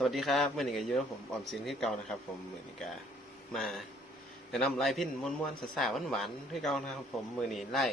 สวัสดีครับเมื่อนี้ก็เยอะผมออมสินที่เก่านะครับ ผมเมื่อนี้ก็มาแนะนำไล่พินม้วนๆสาๆหวานๆที่เก่านะครับ ผมมื่อนี้ไล่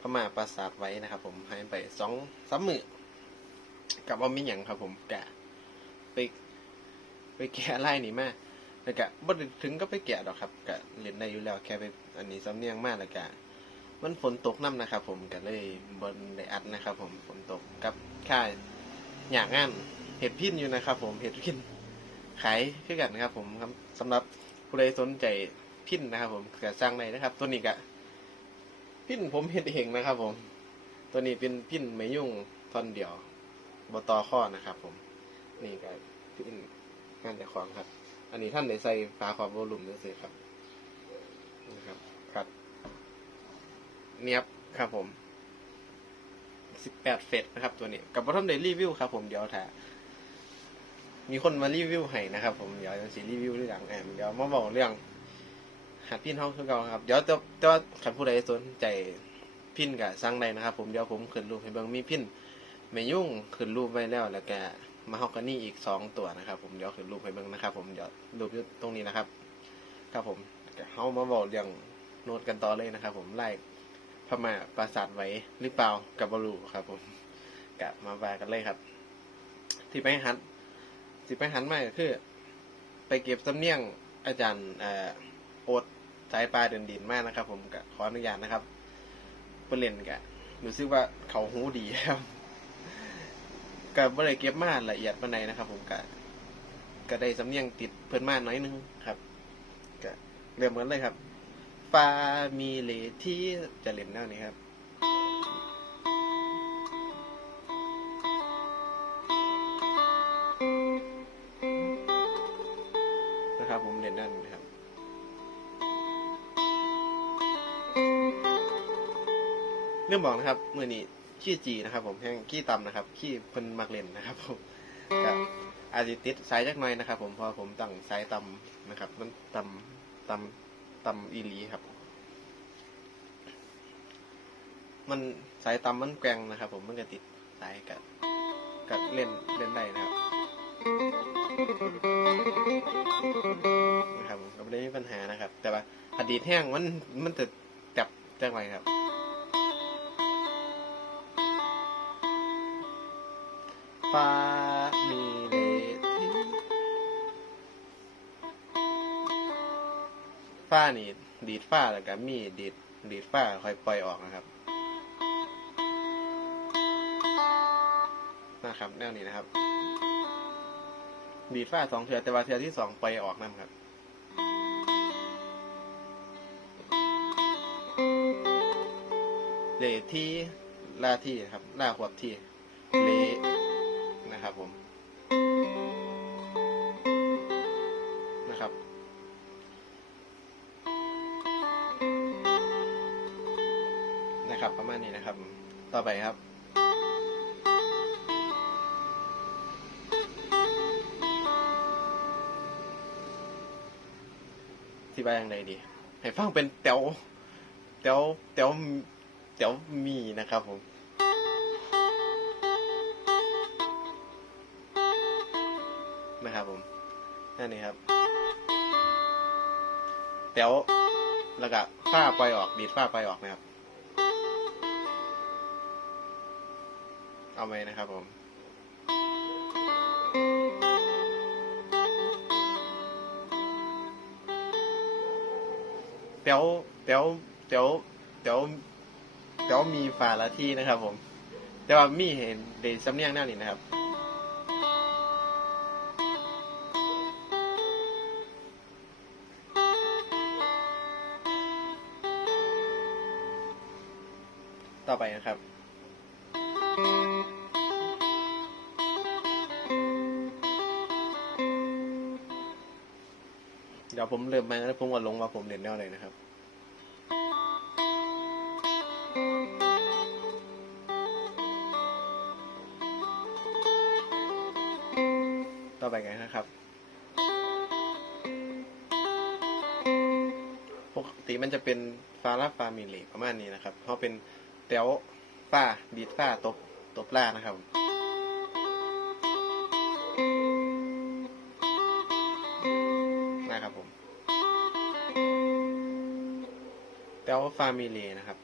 พม่าปราสาทไว้นะครับ ผมหายไปสองสามมือกับว่ามีหยังครับ ผมกะไปไปแกะไล่นี่มาแล้วกะบ่ได้ถึงก็ไปแกะดอกครับกะเล่นได้อยู่แล้วแค่ไปอันนี้สำเนียงมากแล้วกะมันฝนตกน้ำนะครับ ผมก็เลยบนได้อัดนะครับ ผมฝนตกกับค่ายอยากงาน เห็ดพินอยู่นะครับ ผมเห็ดพินขายคือกันนะครับ ผมครับสำหรับผู้ใดสนใจพินนะครับ ผมก็สร้างได้นะครับ ตัวนี้ก็พินผมเห็ดเองนะครับ ผม ตัวนี้เป็นพินไม่ยุ่งท่อนเดียวบตอข้อนะครับ ผม นี่ก็พินงานจากของครับ อันนี้ท่านได้ใส่ฝาขอบโวลุ่มด้วยสิครับนะครับครับเนียบครับผมสิบแปดเฟสนะครับตัวนี้ กับบัตทอมเดรีวิวครับผมเดี๋ยวถ้า มีคนมารีวิวให้นะครับ ผมเดี๋ยวจะสีรีวิวเรื่องแอมเดี๋ยวมาบอกเรื่องหัดพินห้องคือเก่าครับ เดี๋ยวแต่แต่ว่าครผู้ใดสนใจพินกับสร้างใดนะครับ ผมเดี๋ยวผมขึ้นรูปให้เบิ่งมีพินไม่ยุ่งขึ้นรูปไว้แล้วแล้วแกมาฮอกกานี่อีกสองตัวนะครับ ผมเดี๋ยวขึ้นรูปให้เบิ่งนะครับ ผมเดี๋ยวรูปอยู่ตรงนี้นะครับ ครับผมก็เฮามาบอกเรื่องโน้ตกันต่อเลยนะครับ ผมไล่พม่าปราสาทไว้หรือเปล่ากับบรูครับ ผมกะมาว่ากันเลยครับ ที่ไปหัด สิไปหันมาก็คือ ไปเก็บสำเนียงอาจารย์เออโอดสายปลาเดินดินมากนะครับ ผมก็ขออนุญาตนะครับเปเล่นกะรู้สึกว่าเขาหูดีครับก็บ่ได้เก็บมาละเอียดปานใดนะครับ ผมก็ก็ได้สำเนียงติดเพิ่นมาหน่อยนึงครับก็เริ่มกันเลยครับฟามีเลที่จะเล่นแนวนี้ครับ เรื่องบอกนะครับมือนี้ขี้จีนะครับ ผมแห้งขี้ตำนะครับขี้เพิ่นมักเล่นนะครับผมกับอาจจะติดสายจักหน่อยนะครับ ผมพอผมตั้งสายตำนะครับ มันตำตำตำอีลีครับ มันสายตำมันแกงนะครับ ผมมันก็ติดสายกับกับเล่นเล่นได้นะครับนะครับผมก็ไม่ได้มีปัญหานะครับ แต่ว่าอดีตแห้งมันมันจะจับจังไรครับ ฟ้ามีเลที่ฟ้านี่ดีดฟ้าแล้วก็มีดีดดีดฟ้าค่อยปล่อยออกนะครับนะครับแนวนี้นะครับ ดีดฟ้าสองเทือแต่ว่าเทือที่สองปล่อยออกนั่นครับเลที่ลาที่ครับลาขวบที่เล นะครับผมนะครับ นะครับประมาณนี้นะครับ ต่อไปครับที่บายย่างไรดี ให้ฟังเป็นแต๋วแต๋วแต๋วแต๋วมีนะครับผม นั่นนี่ครับแต๋วแล้วก็ฝ้าไปออกดีดฝ้าไปออกนะครับ เอาไหมนะครับผมเตียวเตียวเตียวเตียวเตียวมีฝาละที่นะครับผม แต่ว่ามีเห็นเดสำเนียงแนวนี้นะครับ เดี๋ยวผมเริ่มมาแล้วผมก็ลงว่าผมเด่นแนวไหนนะครับต่อไปไงนะครับ ปกติมันจะเป็นฟาราฟามิลีประมาณนี้นะครับเพราะเป็นเตียวฝ้าดีดฝ้าตบตบล่านะครับ ฟามิลีนะครับ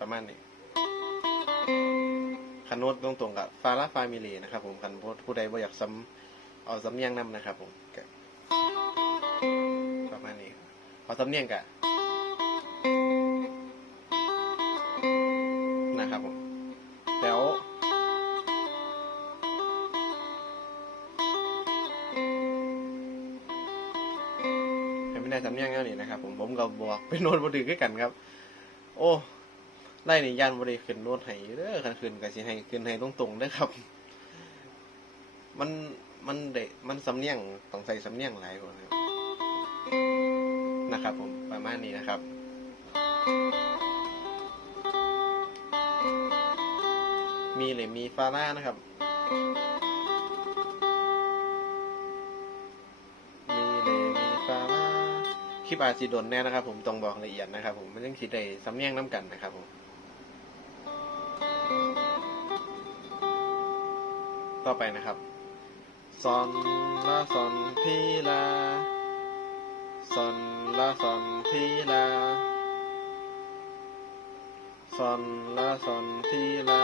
ประมาณนี้คันโน้ตตรงๆกับฟาลาฟามิลีนะครับ ผมคันผู้ผู้ใดบ่อยากซ้ำเอาสำเนียงนำนะครับ ผมประมาณนี้เอาสำเนียงกะ ผมก็บอกเป็นโน้ตบ่ถือคือกันครับ โอ้ไล่นี่ยันบด้ขึ้นโน้ตให้เด้อคันขึ้นก็สิให้ขึ้นให้ตรงๆเด้ครับ มันมันเดะมันสำเนียงต้องใส่สำเนียงหลายกว่านะครับนะครับ ผมประมาณนี้นะครับมีหรือมีฟาร่านะครับ คลิปอาจีดนแน่นะครับ ผมต้องบอกละเอียดนะครับ ผมมันยังคิดได้สำเนียงน้ำกันนะครับผม ต่อไปนะครับซอนลาซอนทีลาซอนลาซอนทีลาซอนลาซอนทีลา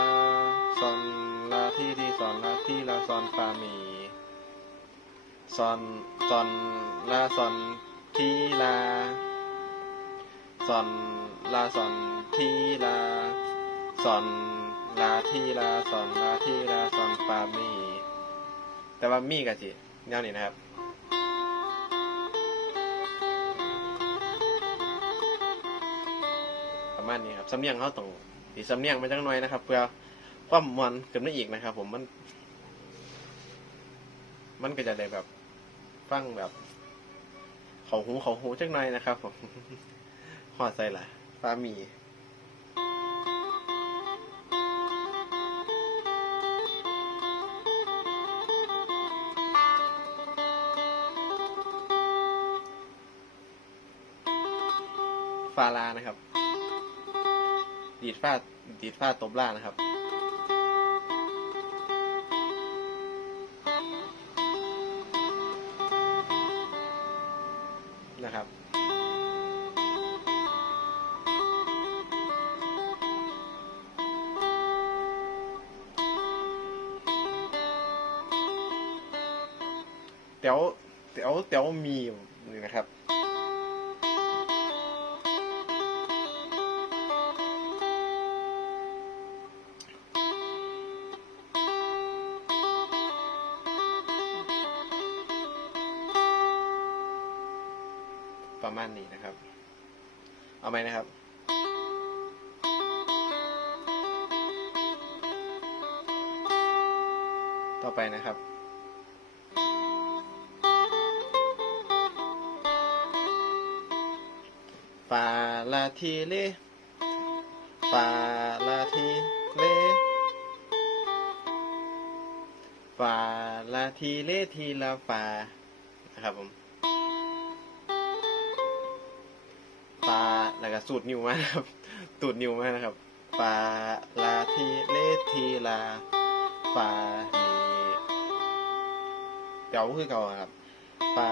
ซอนลาทีทีซอนลาที่ลาซอนฟามีซอนซอนลาซอน ทีลาซอนลาซอนทีลาซอนลาทีลาซอนลาทีลาซอนฟามี แต่ว่ามีกับจิแนวนี้นะครับประมาณนี้ครับสำเนียงเขาต้องดีสำเนียงมาจังหน่อยนะครับ เพื่อความมวนขึ้นมาอีกนะครับ ผมมัน มันก็จะได้แบบ ฟังแบบ เขาหูเขาหูจังหน่อยนะครับผมหอดใส่ละฟ้ามีฟาลานะครับ ดีดฟาดีดฟาตบล่านะครับ เต๋วเต๋วเต๋วมีอยู่นี่นะครับประมาณนี้นะครับ เอาไหมนะครับ ต่อไปนะครับ ทีเลฟาลาทีเลฟาลาทีเลทีละฟานะครับผมฟาแล้วก็สูตรนิวมานะครับตูดนิวมานะครับฟาลาทีเลทีลาฟามีเก่าคือเก่าครับฟา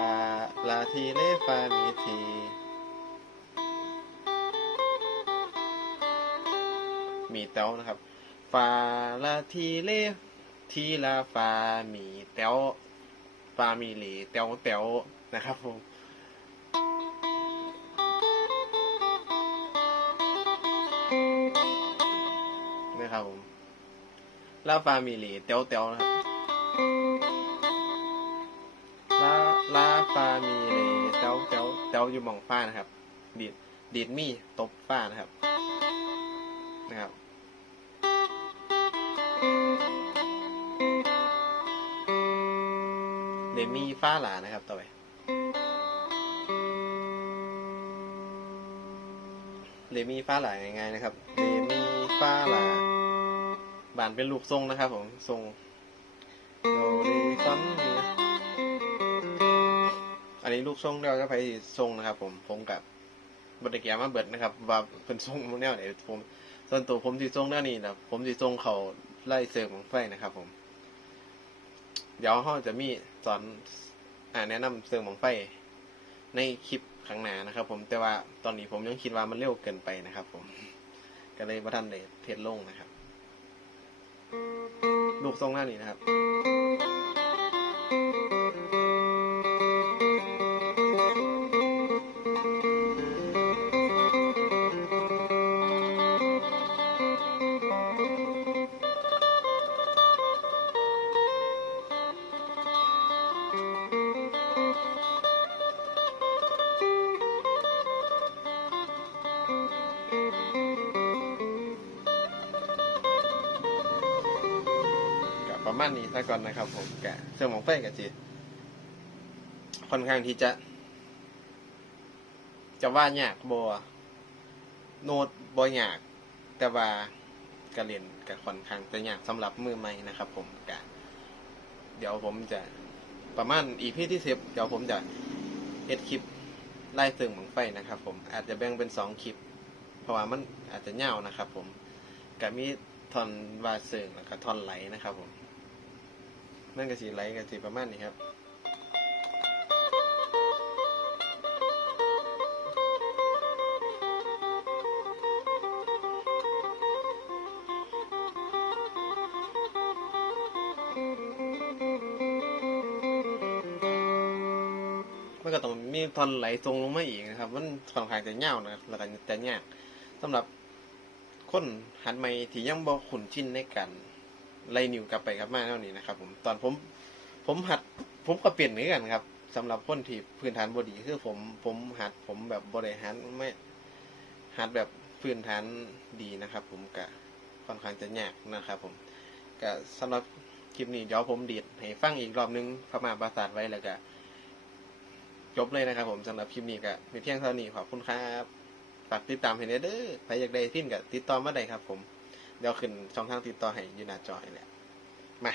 ลาทีเลฟามีที มีเต้านะครับฟาลาทีเลทีลาฟามีเต้าฟามีหลีเต้าเต้านะครับผมนะครับผมลาฟามิลีเตียวเตียวนะครับลาลาฟามิลีเตียวเตียวเตียวอยู่มองฟ้านะครับดีดดีดมีตบฟ้านะครับนะครับ มีฟ้าหลานะครับต่อไปเรมีฟ้าหลาง่ายๆนะครับเรมีฟ้าหลาบานเป็นลูกทรงนะครับ ผมทรงโดเรซอนนี่อันนี้ลูกทรงเราจะไปทรงนะครับ ผมผมกับบไดเกียมาเบิดนะครับ ว่าเป็นทรงแนวไหนผมส่วนตัวผมที่ทรงแนวนี้นะผมที่ทรงเขาไล่เสริมของไฟนะครับ ผม เดี๋ยวเขาจะมีสอนอ่าแนะนำเสริมของไฟในคลิปข้างหน้านะครับ ผมแต่ว่าตอนนี้ผมยังคิดว่ามันเร็วเกินไปนะครับ ผม ก็เลยประทันเลยเทสลงนะครับ ลูกทรงหน้านี้นะครับ ประมาณนี้ซะก่อนนะครับ ผมกะเครื่องของไฟกับจิค่อนข้างที่จะ จะว่ายากบัวโน้ตบ่ยาก แต่ว่ากระเรียนกับค่อนข้างจะยากสำหรับมือใหม่นะครับ ผมกะเดี๋ยวผมจะประมาณอีพีที่สิบเดี๋ยวผมจะเฮ็ดคลิปไล่ตึงของไฟนะครับ ผมอาจจะแบ่งเป็นสองคลิป เพราะว่ามันอาจจะยาวนะครับ ผมกะมีทอนวาเซิงแล้วก็ทอนไหลนะครับ ผม นั่นก็สีไหลก็สีประมาณนี้ครับมันก็ต้องมีทอนไหลตรงลงมาอีกนะครับ มันค่อนข้างจะยานะครับแล้วก็จะยากสำหรับคนหัดใหม่ที่ยังบ่ขุนชินในการ ไล่นิ้วกลับไปกลับมาเท่านี้นะครับ ผมตอนผมผมหัดผมก็เปลี่ยนเหมือนกันครับสำหรับคนที่พื้นฐานบดีคือผมผมหัดผมแบบบริหารไม่หัดแบบพื้นฐานดีนะครับ ผมก็ค่อนข้างจะยากนะครับ ผมก็สำหรับคลิปนี้เดี๋ยวผมดีดให้ฟังอีกรอบนึงพระมาปราสาทไว้แล้วก็จบเลยนะครับ ผมสำหรับคลิปนี้ก็มีเพียงเท่านี้ขอบคุณครับฝากติดตามให้เด้อใครอยากได้พินกับติดต่อมาได้ครับ ผม เดี๋ยวขึ้นช่องทางติดต่อให้อยู่หน้าจอนี่แหละมา